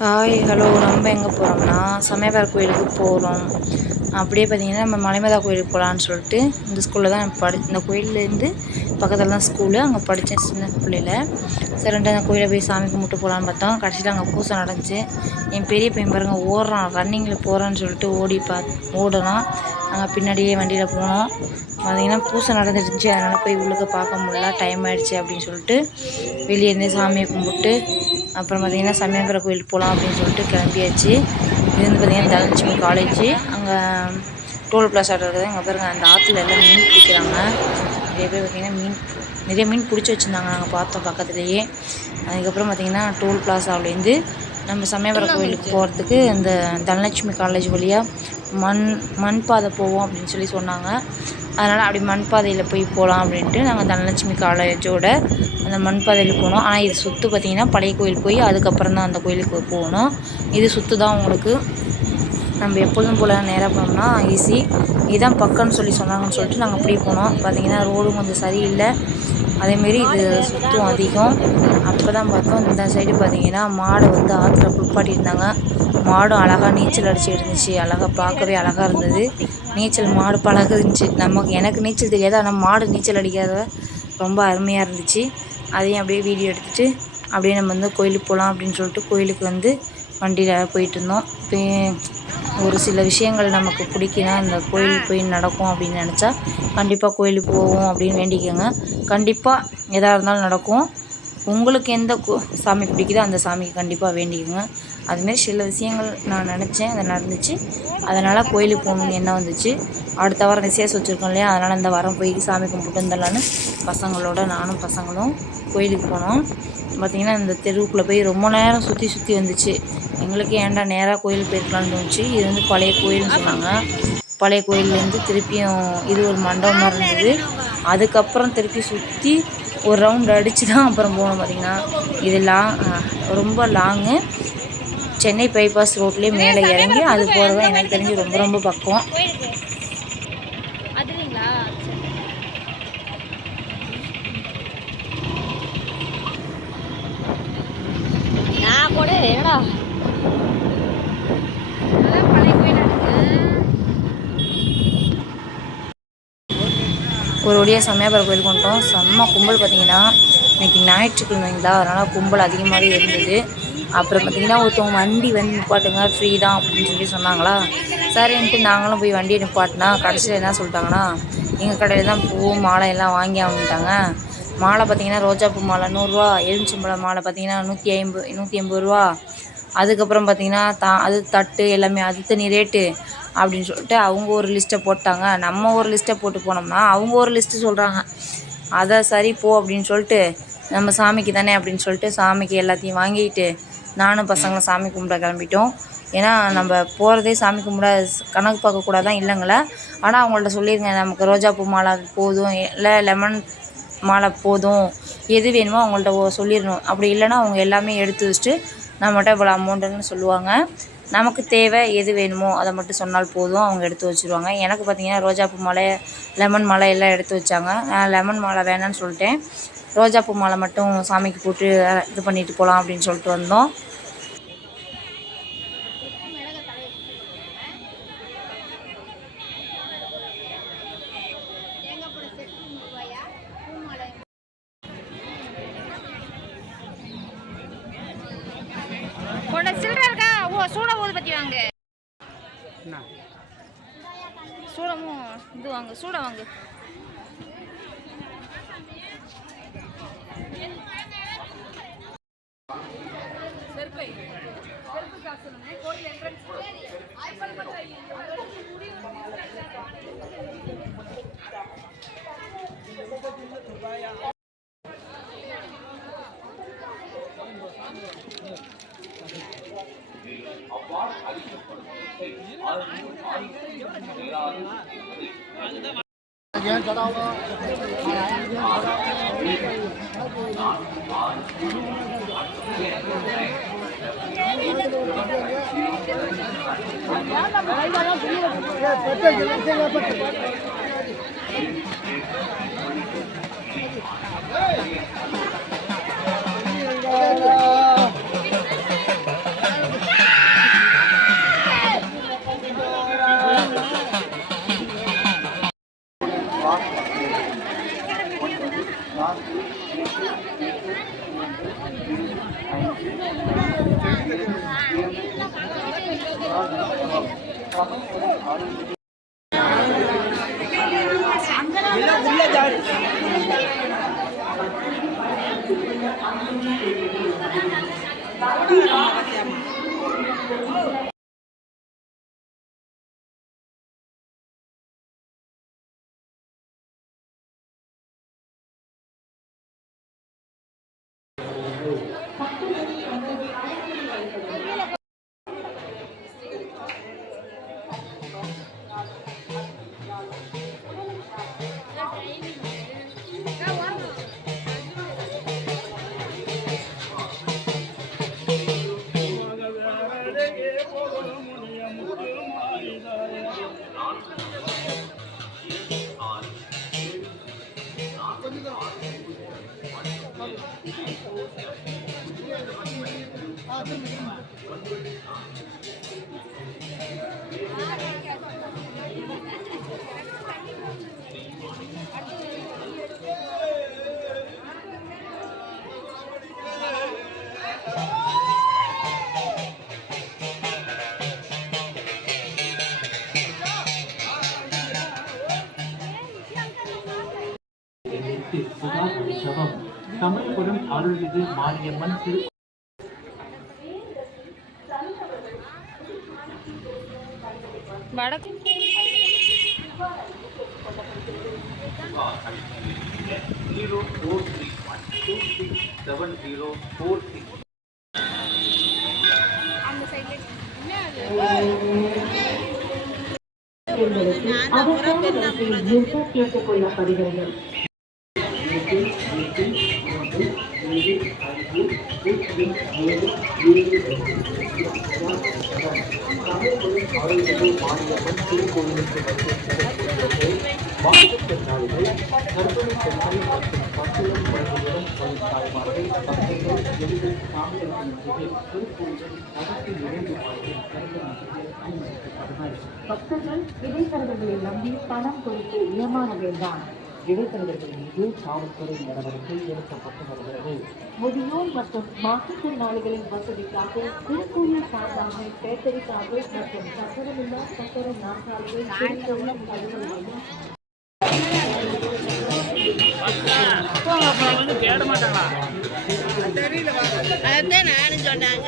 Hi hello நம்ம எங்கே போகிறோம்னா சமயபுரம் கோயிலுக்கு போகிறோம். அப்படியே பார்த்திங்கன்னா நம்ம மலைமேதா கோயிலுக்கு போகலான்னு சொல்லிட்டு இந்த ஸ்கூலில் தான் இந்த கோயிலேருந்து பக்கத்தில் தான் ஸ்கூலு. அங்கே படித்தேன் சின்ன பிள்ளையில. சரின்ட்டு அந்த கோயிலை போய் சாமி கும்பிட்டு போகலான்னு பார்த்தோம். கடைசியில் அங்கே பூசை நடந்துச்சு. என் பெரிய பையன் பாருங்க ஓடுறான், ரன்னிங்கில் போகிறான்னு சொல்லிட்டு ஓடலாம். நாங்கள் பின்னாடியே வண்டியில் போனோம். பார்த்திங்கன்னா பூசை நடந்துருந்துச்சு. அதனால் போய் உள்ளுக்க பார்க்க முடியல, டைம் ஆகிடுச்சு அப்படின்னு சொல்லிட்டு வெளியே இருந்து சாமியை கும்பிட்டு அப்புறம் பார்த்திங்கன்னா சமயபுரம் கோயிலுக்கு போகலாம் அப்படின்னு சொல்லிட்டு கிளம்பியாச்சு. இது வந்து பார்த்திங்கன்னா தனலட்சுமி காலேஜு. அங்கே டோல் பிளாஸாட்ட இருக்குது. அங்கே பாருங்கள் அந்த ஆற்றுல எல்லாம் மீன் பிடிக்கிறாங்க. நிறைய பேர் பார்த்திங்கன்னா நிறைய மீன் பிடிச்சி வச்சுருந்தாங்க. நாங்கள் பார்த்தோம் பக்கத்துலேயே. அதுக்கப்புறம் பார்த்திங்கன்னா டோல் பிளாஸாவிலேருந்து நம்ம சமயபுரம் கோயிலுக்கு போகிறதுக்கு இந்த தனலட்சுமி காலேஜ் வழியாக மண் பாதை போவோம் அப்படின்னு சொல்லி சொன்னாங்க. அதனால் அப்படி மண் பாதையில் போய் போகலாம் அப்படின்ட்டு நாங்கள் தனலட்சுமி காலேஜோட அந்த மண் பாதையில் போனோம். ஆனால் இது சுற்று பார்த்திங்கன்னா பழைய கோயில் போய் அதுக்கப்புறம் தான் அந்த கோயிலுக்கு போகணும். இது சுற்று தான் உங்களுக்கு. நம்ம எப்பொழுதும் போல் நேராக போனோம்னா ஈஸி. இதுதான் பக்கம்னு சொன்னாங்கன்னு சொல்லிட்டு நாங்கள் அப்படி போனோம். பார்த்திங்கன்னா ரோடும் கொஞ்சம் சரியில்லை. அதேமாரி இது சுத்தம் அதிகம். அப்போ தான் பார்த்தோம் இந்த சைடு பார்த்திங்கன்னா மாடை வந்து ஆற்றுல குளிப்பாட்டியிருந்தாங்க. மாடும் அழகாக நீச்சல் அடிச்சுட்டு இருந்துச்சு. அழகாக பார்க்கவே அழகாக இருந்தது. நீச்சல் மாடு பழகுதுச்சு. எனக்கு நீச்சல் தெரியாது, ஆனால் மாடு நீச்சல் அடிக்காத ரொம்ப அருமையாக இருந்துச்சு. அதையும் அப்படியே வீடியோ எடுத்துகிட்டு அப்படியே நம்ம வந்து கோயிலுக்கு போகலாம் அப்படின்னு சொல்லிட்டு கோயிலுக்கு வந்து வண்டியில் போயிட்டு இருந்தோம். இப்போ ஒரு சில விஷயங்கள் நமக்கு பிடிக்குன்னா அந்த கோயிலுக்கு போய் நடக்கும் அப்படின்னு நினச்சா கண்டிப்பாக கோயிலுக்கு போவோம் அப்படின்னு வேண்டிக்கோங்க. கண்டிப்பாக எதாக இருந்தாலும் நடக்கும். உங்களுக்கு எந்த சாமி பிடிக்குதோ அந்த சாமிக்கு கண்டிப்பாக வேண்டிக்கோங்க. அதுமாரி சில விஷயங்கள் நான் நினச்சேன், அது நடந்துச்சு. அதனால் கோயிலுக்கு போகணுன்னு எண்ணம் வந்துச்சு. அடுத்த வாரம் விசேஷம் வச்சுருக்கோம் இல்லையா, அதனால் இந்த வாரம் போய் சாமி கும்பிட்டு வந்துடலான்னு பசங்களோட நானும் பசங்களும் கோயிலுக்கு போனோம். பார்த்திங்கன்னா இந்த தெருவுக்குள்ளே போய் ரொம்ப நேரம் சுற்றி வந்துச்சு. எங்களுக்கு ஏன்டா நேராக கோயிலுக்கு போயிருக்கலான்னு தோணுச்சு. இது வந்து பழைய கோயில்னு சொன்னாங்க. பழைய கோயிலேருந்து திருப்பியும் இது ஒரு மண்டபம் மாதிரி இருந்தது. அதுக்கப்புறம் திருப்பி சுற்றி ஒரு ரவுண்ட் அடித்து தான் அப்புறம் போனோம். பார்த்திங்கன்னா இது ரொம்ப லாங்கு. சென்னை பைபாஸ் ரோட்லேயே மேலே இறங்கி அது போகிறது தான் எனக்கு தெரிஞ்சு ரொம்ப ரொம்ப பக்கம். ஒரு வழியாக சமயபுரம் கோயிலுக்கு வந்துட்டோம். செம்ம கும்பல். பார்த்திங்கன்னா இன்றைக்கி ஞாயிற்றுக்கிழமைங்களா, அதனால் கும்பல் அதிகமாகவே இருந்தது. அப்புறம் பார்த்திங்கன்னா ஒருத்தவங்க வண்டி வந்து நிப்பாட்டுங்க ஃப்ரீ தான் அப்படின்னு சொல்லி சொன்னாங்களா. சரின்ட்டு நாங்களும் போய் வண்டியை நிப்பாட்டினா கடைசியில் என்ன சொல்லிட்டாங்கன்னா எங்கள் கடையில் தான் பூ மாலை எல்லாம் வாங்கி ஆகிட்டாங்க. மாலை பார்த்திங்கன்னா ரோஜாப்பூ மாலை 100 ரூபா, எலுமிச்சம்பழம் மாலை பார்த்திங்கன்னா 180 ரூபா. அதுக்கப்புறம் பார்த்திங்கன்னா அது தட்டு எல்லாமே அது தனி ரேட்டு அப்படின்னு சொல்லிட்டு அவங்க ஒரு லிஸ்ட்டை போட்டாங்க. நம்ம ஒரு லிஸ்ட்டை போட்டு போனோம்னா அவங்க ஒரு லிஸ்ட்டு சொல்கிறாங்க. அதை சரி போ அப்படின்னு சொல்லிட்டு நம்ம சாமிக்கு தானே அப்படின்னு சொல்லிட்டு சாமிக்கு எல்லாத்தையும் வாங்கிட்டு நானும் பசங்களும் சாமி கும்பிட கிளம்பிட்டோம். ஏன்னா நம்ம போகிறதே சாமி கும்பிட கணக்கு பார்க்கக்கூடாதான் இல்லைங்களே. ஆனால் அவங்கள்ட்ட சொல்லிடுங்க நமக்கு ரோஜாப்பூ மாலை போதும், இல்லை லெமன் மாலை போதும், எது வேணுமோ அவங்கள்ட்ட சொல்லிடணும். அப்படி இல்லைன்னா அவங்க எல்லாமே எடுத்து வச்சுட்டு நம்மகிட்ட இவ்வளோ அமௌண்ட்டுன்னு சொல்லுவாங்க. நமக்கு தேவை எது வேணுமோ அதை மட்டும் சொன்னால் போதும், அவங்க எடுத்து வச்சுருவாங்க. எனக்கு பார்த்திங்கன்னா ரோஜாப்பூ மாலை லெமன் மாலை எல்லாம் எடுத்து வச்சாங்க. நான் லெமன் மாலை வேணான்னு சொல்லிட்டேன். ரோஜாப்பூ மாலை மட்டும் சாமிக்கு போட்டு இது பண்ணிட்டு போகலாம் அப்படின்னு சொல்லிட்டு வந்தோம். சூட ஊது பற்றி வாங்க, சூடமும் இது வாங்க, சூட வாங்க. தமிழ்புரம் அருள்மிகு மாரியம்மன் திரு வடக்கு 0431267046 கேட்டுக்கொள்ளப்படுகிறது. திருக்கோயிலுக்கு மாற்றுத்திறனாளிகள், கர்ப்பிணி பெண்கள் மற்றும் பச்சிளம் குழந்தைகளுடன் வரும் தாய்மார்கள், பக்தர்கள் எளிதில் சாமியார்கள் திருக்கோயிலில் நடத்தி நுழைவுமாறு அனுமதிக்கப்படுவர். பக்தர்கள் இடைத்தரகர்களை நம்பி பணம் கொடுத்து ஏமாற வேண்டாம். இடைத்தரகர்கள் மீது காவல்துறை நடவடிக்கை எடுக்கப்பட்டு வருகிறது. முதியோர் மற்றும் மாற்றுத்திறனாளிகளின் வசதிக்காக திருக்கோயில் சார்பாக பேட்டரிக்காக மற்றும் சக்கரமில்லா சக்கர நாற்காலிகள் தேட மாட்டாங்களா? அதான் நானும் சொன்னாங்க.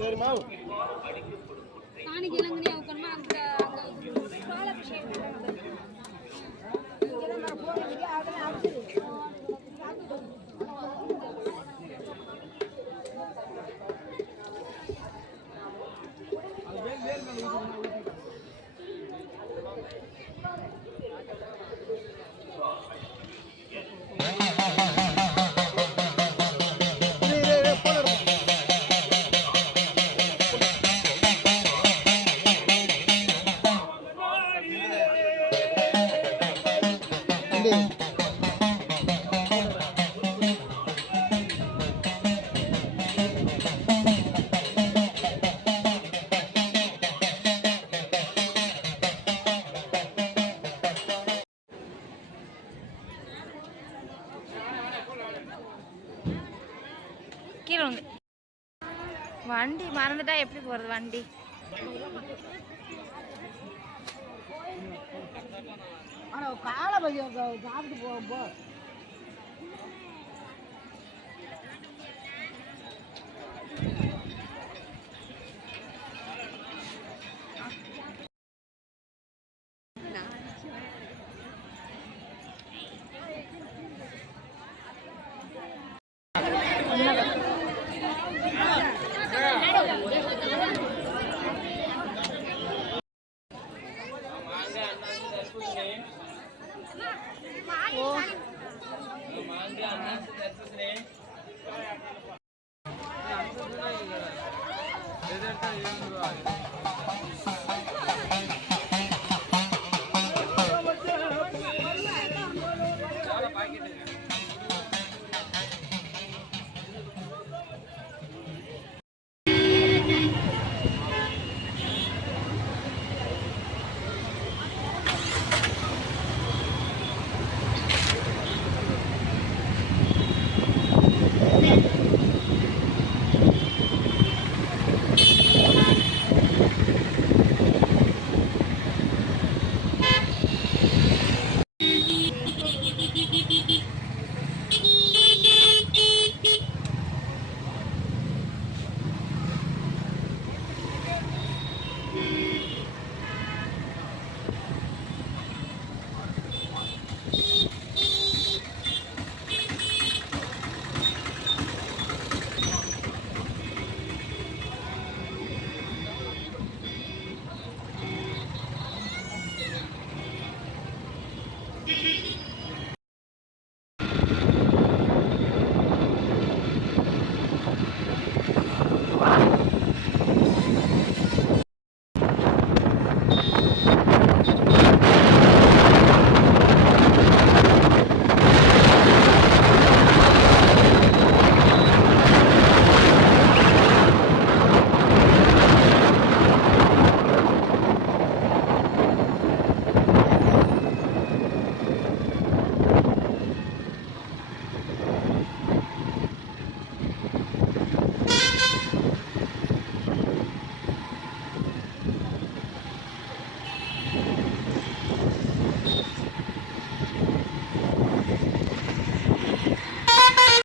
சரிம்மா கீழே வந்து வண்டி மறந்துட்டா எப்படி போகிறது வண்டி? ஆனால் காலை பையன் சாப்பிட்டு போகும்போ